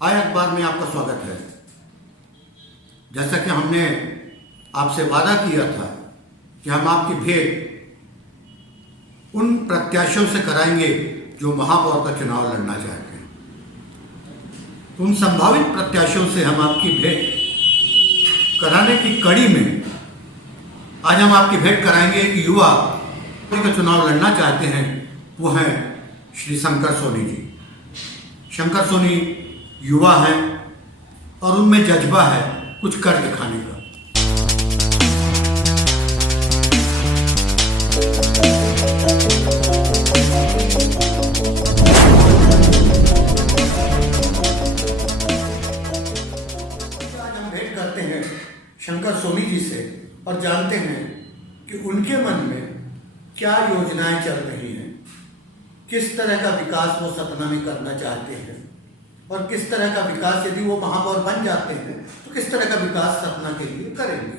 आय अखबार में आपका स्वागत है। जैसा कि हमने आपसे वादा किया था कि हम आपकी भेंट उन प्रत्याशियों से कराएंगे जो महापौर का चुनाव लड़ना चाहते हैं। तो उन संभावित प्रत्याशियों से हम आपकी भेंट कराने की कड़ी में आज हम आपकी भेंट कराएंगे एक युवा का चुनाव लड़ना चाहते हैं। वो हैं श्री शंकर सोनी जी। शंकर सोनी युवा हैं और उनमें जज्बा है कुछ कर दिखाने का। आज हम भेंट करते हैं शंकर सोनी जी से और जानते हैं कि उनके मन में क्या योजनाएं चल रही हैं, किस तरह का विकास वो सतना में करना चाहते हैं और किस तरह का विकास यदि वो महापौर बन जाते हैं तो किस तरह का विकास सतना के लिए करेंगे।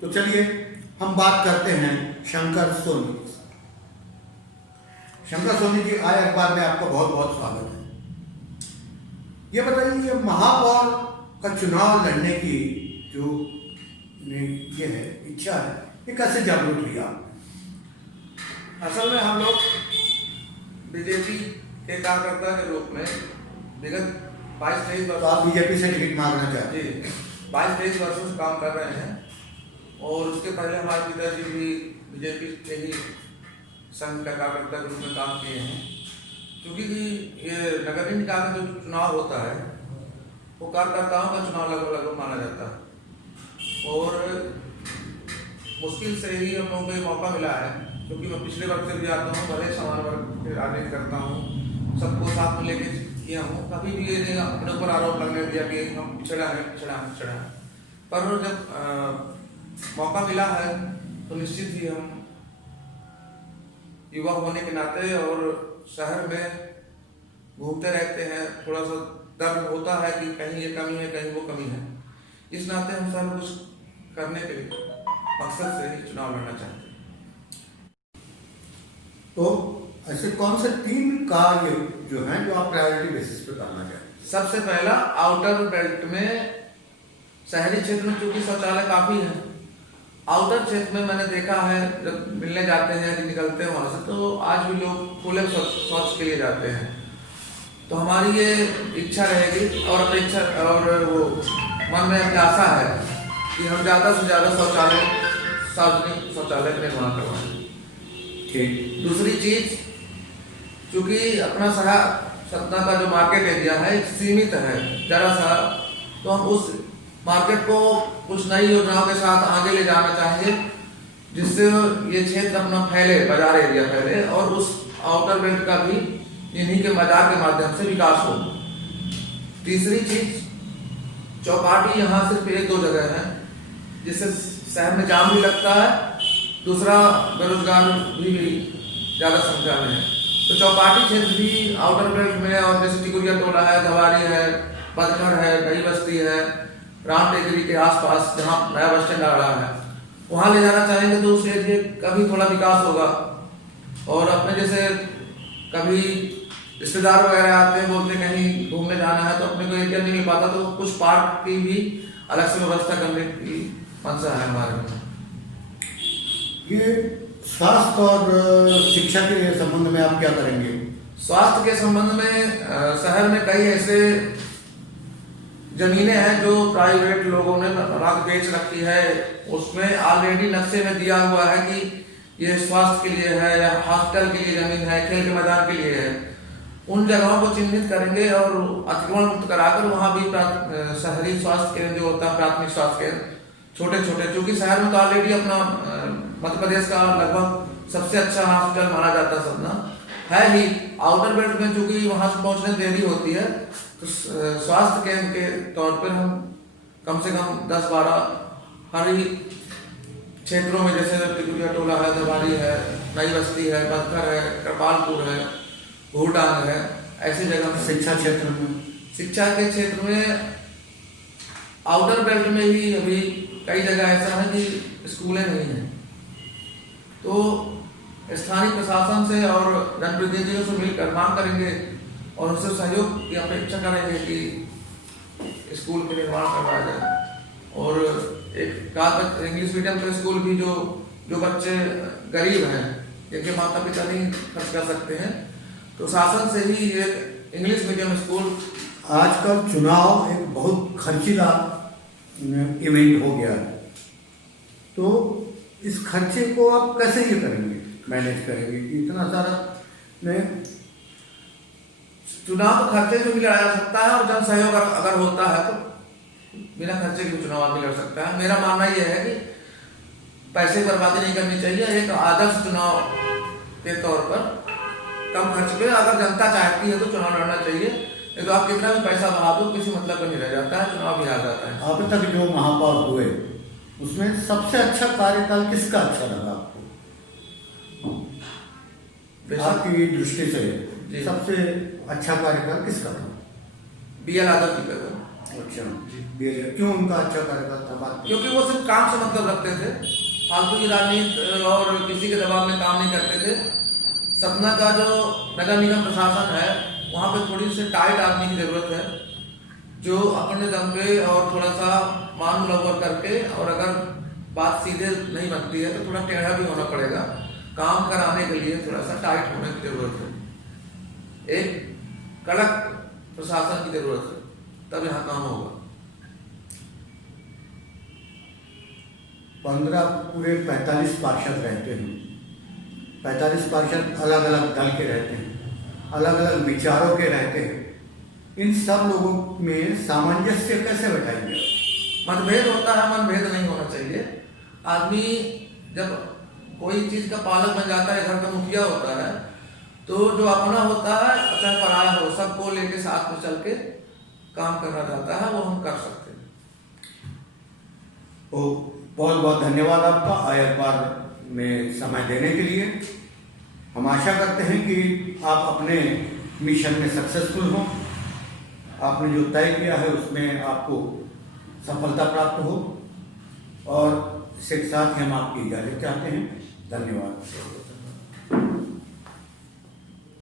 तो चलिए हम बात करते हैं शंकर सोनी। शंकर सोनी जी, आय अखबार में आपका बहुत बहुत स्वागत है। ये बताइए, ये महापौर का चुनाव लड़ने की जो ये है इच्छा है, ये कैसे जागरूक हुई आप? असल में हम लोग बीजेपी के कार्यकर्ता के रूप में विगत 22-23 वर्ष आप बीजेपी से टिकट मांगना चाहते हैं? 22-23 वर्षों से काम कर रहे हैं और उसके पहले हमारे पिताजी भी बीजेपी के ही संघ का कार्यकर्ता के रूप में काम किए हैं। क्योंकि ये नगरीय निकाय में जो चुनाव होता है वो कार्यकर्ताओं का चुनाव लगभग माना जाता है और मुश्किल से ही हम लोगों को ये मौका मिला है। क्योंकि मैं पिछले वर्ग से भी आता हूँ, भले समान वर्ग से राजनीति करता हूँ, सबको साथ में लेके किया हूँ। कभी भी ये नहीं अपने ऊपर आरोप लगने दिया कि हम पिछड़ा है। पर जब मौका मिला है तो निश्चित ही हम युवा होने के नाते और शहर में घूमते रहते हैं, थोड़ा सा डर होता है कि कहीं ये कमी है कहीं वो कमी है। इस नाते हम सब कुछ करने के लिए मकसद से ही चुनाव लड़ना चाहते हैं। तो ऐसे कौन से 3 कार्य जो हैं जो आप प्रायोरिटी बेसिस पे करना चाहते हैं? सबसे पहला, आउटर बेल्ट में शहरी क्षेत्र में चूंकि शौचालय काफी है, आउटर क्षेत्र में मैंने देखा है जब मिलने जाते हैं कि निकलते हैं वहां से तो आज भी लोग खुले शौच के लिए जाते हैं। तो हमारी ये इच्छा रहेगी और अपेक्षा और वो मन में अभिलाषा है कि हम ज्यादा से ज्यादा शौचालय, सार्वजनिक शौचालय का निर्माण करवाएं। ठीक। दूसरी चीज, चूंकि अपना शहर सतना का जो मार्केट एरिया है सीमित है जरा सा, तो हम उस मार्केट को कुछ नई योजनाओं के साथ आगे ले जाना चाहिए जिससे ये क्षेत्र अपना फैले, बाजार एरिया फैले और उस आउटर बेल्ट का भी इन्हीं के बाजार के माध्यम से विकास हो। तीसरी चीज, चौपाटी यहाँ सिर्फ 1-2 जगह है जिससे शहर में जाम भी लगता है, दूसरा बेरोजगार भी ज्यादा संख्या में है। तो चौपाटी क्षेत्र भी आउटर बेल्ट में और जैसे टिकुरिया टोला है, धवारी है, बदखर है, गई बस्ती है, राम टेकरी के आसपास जहाँ नया बस स्टैंड आ रहा है वहां ले जाना चाहेंगे तो उस एरिया का भी थोड़ा विकास होगा। और अपने जैसे कभी रिश्तेदार वगैरह आते हैं, बोलते कहीं घूमने जाना है तो अपने को एरिया नहीं मिल पाता, तो कुछ पार्क की भी अलग से व्यवस्था करने की मंशा है हमारे में। ये स्वास्थ्य और शिक्षा के संबंध में आप क्या करेंगे? स्वास्थ्य के संबंध में शहर में कई ऐसे जमीनें हैं जो प्राइवेट लोगों ने बेच रखी है, उसमें ऑलरेडी नक्शे में दिया हुआ है कि ये स्वास्थ्य के लिए है या हॉस्पिटल के लिए जमीन है, खेल के मैदान के लिए है। उन जगहों को चिन्हित करेंगे और अतिक्रमण मुक्त कराकर वहां भी शहरी स्वास्थ्य केंद्र जो होता है, प्राथमिक स्वास्थ्य केंद्र छोटे छोटे, क्योंकि शहर में तो ऑलरेडी अपना मध्य प्रदेश का लगभग सबसे अच्छा हॉस्पिटल माना जाता है सतना है ही। आउटर बेल्ट में चूंकि वहां से पहुंचने देरी होती है तो स्वास्थ्य केंद्र के तौर पर हम कम से कम 10-12 हर ही क्षेत्रों में, जैसे टिकुरिया टोला है, धवारी है, नई बस्ती है, बदखर है, कृपालपुर है, भूटान है, ऐसी जगह में। शिक्षा क्षेत्र में, शिक्षा के क्षेत्र में आउटर बेल्ट में ही अभी कई जगह ऐसा है कि स्कूलें नहीं है। तो स्थानीय प्रशासन से और जनप्रतिनिधियों से मिलकर मांग करेंगे और उनसे सहयोग की अपेक्षा करेंगे कि स्कूल के निर्माण करवाया जाए। और एक इंग्लिश मीडियम के स्कूल भी जो बच्चे गरीब हैं, जिनके माता पिता नहीं खर्च कर सकते हैं, तो शासन से ही एक इंग्लिश मीडियम स्कूल। आजकल चुनाव एक बहुत खर्चीला इवेंट हो गया है, तो इस खर्चे को आप कैसे ये करेंगे, मैनेज करेंगे कि इतना सारा में? चुनाव तो खर्चे से भी लड़ा जा सकता है, और जन सहयोग अगर होता है तो बिना खर्चे के चुनाव आदमी लड़ सकता है। मेरा मानना यह है कि पैसे बर्बादी नहीं करनी चाहिए। एक आदर्श चुनाव के तौर पर कम खर्च पे अगर जनता चाहती है तो चुनाव लड़ना चाहिए। नहीं तो आप कितना भी पैसा बहा दो, किसी मतलब का नहीं रह जाता है, चुनाव भी आ जाता है। अब तक जो महापौर हुए उसमें सबसे अच्छा कार्यकाल किसका अच्छा लगा आपको? आपकी दृष्टि से सबसे अच्छा कार्यकाल किसका था? BL यादव जी का। अच्छा, क्यों उनका अच्छा कार्यकाल था? बात क्योंकि वो सिर्फ काम से मतलब रखते थे, फालतू की राजनीति और किसी के दबाव में काम नहीं करते थे। सतना का जो नगर निगम प्रशासन है, वहाँ पे थोड़ी सी टाइट आदमी की जरूरत है, जो अपने दम पे और थोड़ा सा मान मुलव्वर करके, और अगर बात सीधे नहीं बनती है तो थोड़ा टेढ़ा भी होना पड़ेगा। काम कराने के लिए थोड़ा सा टाइट होने की जरूरत है, एक कड़क प्रशासन की जरूरत है, तब यहाँ काम होगा। 15 पूरे 45 पार्षद रहते हैं। 45 पार्षद अलग अलग दल के रहते हैं, अलग अलग विचारों के रहते हैं। इन सब लोगों में सामंजस्य कैसे बैठाएंगे? मतभेद होता है, मनभेद नहीं होना चाहिए। आदमी जब कोई चीज का पालक बन जाता है, घर का मुखिया होता है, तो जो अपना होता है चाहे पराया हो, सबको लेके साथ में चल के काम करना चाहता है, वो हम कर सकते हैं। तो बहुत बहुत धन्यवाद आपका आयर बार में समय देने के लिए। हम आशा करते हैं कि आप अपने मिशन में सक्सेसफुल हों, आपने जो तय किया है उसमें आपको सफलता प्राप्त हो, और इसके साथ ही हम आपकी इजाज़त चाहते हैं। धन्यवाद।